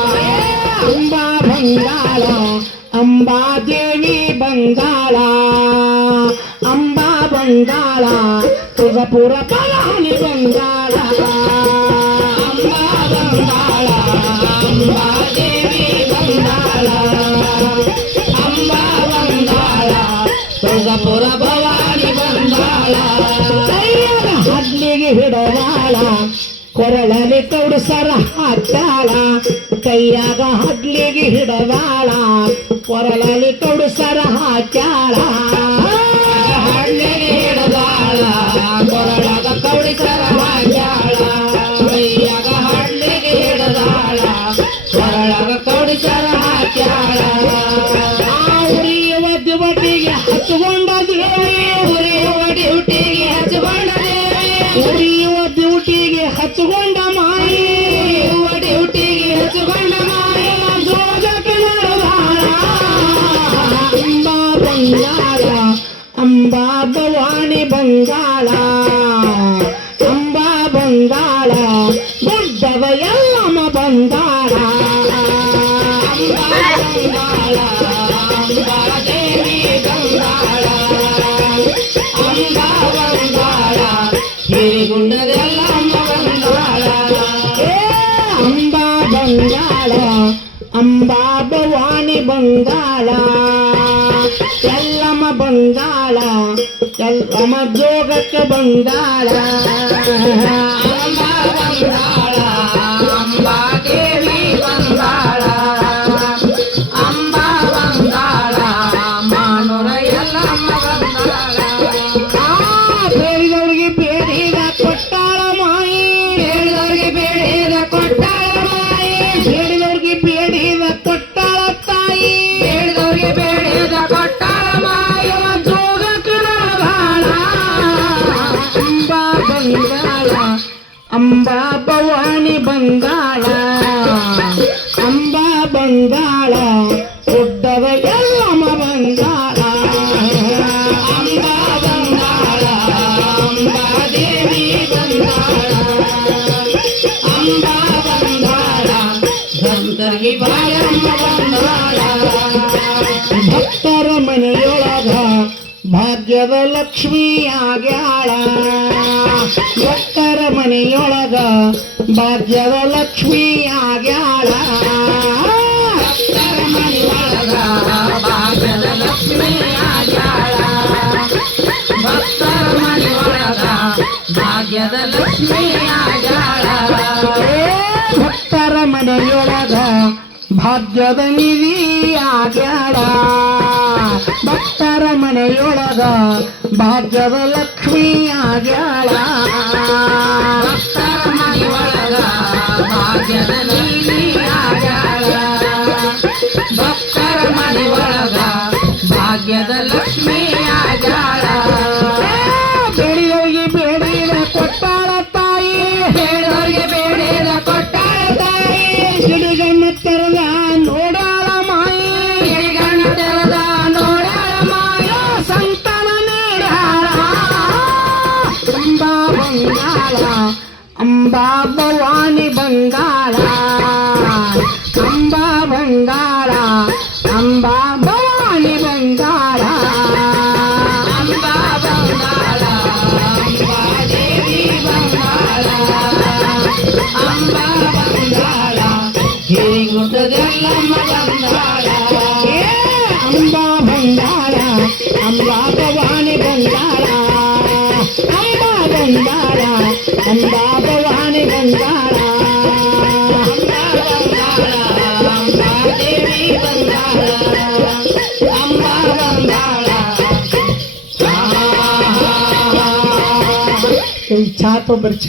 अंबा बंगाळ अंबा देवी बंगाळ अंबा बंगाळ तुळजापूर भवानी बंगाळ अंबा बंगाळ अंबा देवी बंगाळ अंबा बंगाळ तुळजापूर भवानी बंगाळ ಹಡ್ಲಿಗೆ ಹಿಡವಾಳ ಕೊರಳಲ್ಲಿ ಕೌಡಿಸರ ಹಾಕ್ಯಾಳ ಕೈಯಾಗ ಹಡ್ಲಿಗೆ ಹಿಡವಾಳ ಕೊರಳಲ್ಲಿ ಕೌಡಿಸರ ಹಾಕ್ಯಾಳ ಹಡ್ಲಿಗೆ ಹಿಡವಾಳ ಕೊರಳಾಗ ಕೌಡಿಸರ ಹಾಕ್ಯಾಳ ಕೈಯಾಗ ಹಡ್ಲಿಗೆ ಹಿಡದಾಳ ಕೊರಳಾಗ ಕೌಡಿಸರ ಹಾಕ್ಯಾಳ ಉರಿಯುವ ದಿವಟಿಗೆ ಹಚ್ಕೊಂಡ ದೇವಿ ಉರಿಯುವ ಡ್ಯೂಟಿಗೆ ಹಚ್ಕೊಂಡ ಉರಿಯುವ ಡ್ಯೂಟಿಗೆ ಹಚ್ಕೊಂಡ ಮಾಯಿ ಡ್ಯೂಟಿಗೆ ಹಚ್ಕೊಂಡ ಮಾಯಿ ಜೋಗಕ್ಕೆ ಮಾಡದಾಳ ಅಂಬಾ ಬಂಗಾಳ ಅಂಬಾ ಭವಾನಿ ಬಂಗಾಳ ಅಂಬಾ ಬಂಗಾಳ ದೊಡ್ಡವ ಎಲ್ಲಮ್ಮ ಬಂಗಾಳ ಅಂಬಾ ಬಂಗಾಳ ಅಂಬಾ ದೇವಿ ಬಂಗಾಳ ಅಂಬಾ ಬಂಗಾಳ ಹಿರಿಗುಂಡದೆಲ್ಲ ಬಂಗಾಳ ಅಂಬಾ ಬಂಗಾಳ ಅಂಬಾ ಭವಾನಿ ಬಂಗಾಳ ಎಲ್ಲಮ್ಮ ಬಂಗಾಳ ಎಲ್ಲಮ್ಮ ಜೋಗಕ್ಕೆ ಬಂಗಾಳ ಅಂಬಾ ಬಂಗಾಳ ಅಂಬಾ ದೇವಿ ಬಂಗಾಳ ಅಂಬಾ ಬಂಗಾಳ ಮಾನೂರ ಎಲ್ಲಮ್ಮ ಬಂಗಾಳ ಬೇಡಿದವರಿಗೆ ಬೇಡಿದ ಕೊಟ್ಟಾಳ ಮಾಯಿ ಬೇಡಿದವರಿಗೆ ಬೇಡಿದ ಕೊಟ್ಟಾಳ ಮಾಯಿ ಬೇಡಿದವರಿಗೆ ಬೇಡಿದ ಕೊಟ್ಟಾಳ ತಾಯಿ ಬೇಡಿದವರಿಗೆ ಬೇಡಿದ ಕೊಟ್ಟಾಳ ಮಾಯಿ ಜೋಗಕ್ಕೆ ಮಾಡದಾಳ ಅಂಬಾ ಬಂಗಾಳ ಅಂಬಾ ಭವಾನಿ ಬಂಗಾಳ ಅಂಬಾ ಬಂಗಾಳ ದೊಡ್ಡವ ಎಲ್ಲಮ್ಮ ಬಂಗಾಳ ಅಂಬಾ ಬಂಗಾಳ ಅಂಬಾ ದೇವಿ ಬಂಗಾಳ ಅಂಬಾ ಬಂಗಾಳ ಭಕ್ತರಿಗೆ ಬಾಳಮ್ಮ ಬಂಗಾಳ ಭಕ್ತರ ಮನೆಯೊಳಗ ಭಾಗ್ಯದ ಲಕ್ಷ್ಮೀ ಆಗ್ಯಾಳ ಭಕ್ತರ ಮನೆಯೊಳಗ ಭಾಗ್ಯದ ಲಕ್ಷ್ಮೀ ಆಗ್ಯಾಳ ಭಕ್ತರ ಮನೆಯೊಳಗ ಭಾಗ್ಯದ ಲಕ್ಷ್ಮೀ ಆಗ್ಯಾಳ ಭಕ್ತರ ಮನೆಯೊಳಗ ಭಾಗ್ಯದ ಲಕ್ಷ್ಮೀ ಆಗ್ಯಾಳ ಭಕ್ತರ ಮನೆಯೊಳಗ ಭಾಗ್ಯದ ನಿಧಿ ಆಗ್ಯಾಳ ಭಕ್ತರ ಮನೆಯೊಳಗ ಭಾಗ್ಯದ ಲಕ್ಷ್ಮೀ ಆಗ್ಯಾಳ ಭಕ್ತರ ಮನೆಯೊಳಗ ಭಾಗ್ಯದ ನಿಧಿ ಆಗ್ಯಾಳ ಭಕ್ತರ ಮನೆಯೊಳಗ ಭಾಗ್ಯದ ಲಕ್ಷ್ಮೀ ಆಗ್ಯಾಳ ಬೇಡಿದವರಿಗೆ ಬೇಡಿದ ಕೊಟ್ಟಾಳ ತಾಯಿ ಬೇಡಿದವರಿಗೆ ಬೇಡಿದ ಕೊಟ್ಟಾಳ ತಾಯಿ ಗಿಡಗಣ್ಣ ತೆರೆದ ನೋಡಾಳ ಮಾಯಿ ಗಿಡಗಣ್ಣ ತೆರೆದ ನೋಡಾಳ ಮಾಯ ಸಂತಾನ ನೀಡಾಳ ಅಂಬಾ ಬಂಗಾಳ ಅಂಬಾ ಭವಾನಿ ಬಂಗಾಳ ಅಂಬಾ ಬಂಗಾಳ ಅಂಬಾ ಭವಾನಿ ಬಂಗಾಳ ಅಂಬಾ ಬಂಗಾಳ ಅಂಬಾ ದೇವಿ ಬಂಗಾಳ ಅಂಬಾ ಬಂಗಾಳ ಹಿರಿಗುಂಡದೆಲ್ಲಮ್ಮ ಬಂಗಾಳ ಅಂಬಾ ಬಂಗಾಳ ಅಂಬಾ ಭವಾನಿ ಬಂಗಾಳ ಅಂಬಾ ಬಂಗಾಳ ಅಂಬಾ ಭವಾನಿ ಬಂಗಾಳ ಅಂಬಾ ಬಂಗಾಳ ಅಂಬಾ ದೇವಿ ಬಂಗಾಳ ಅಂಬಾ ಬಂಗಾಳ ಛಾಪ ಬರ್ಚ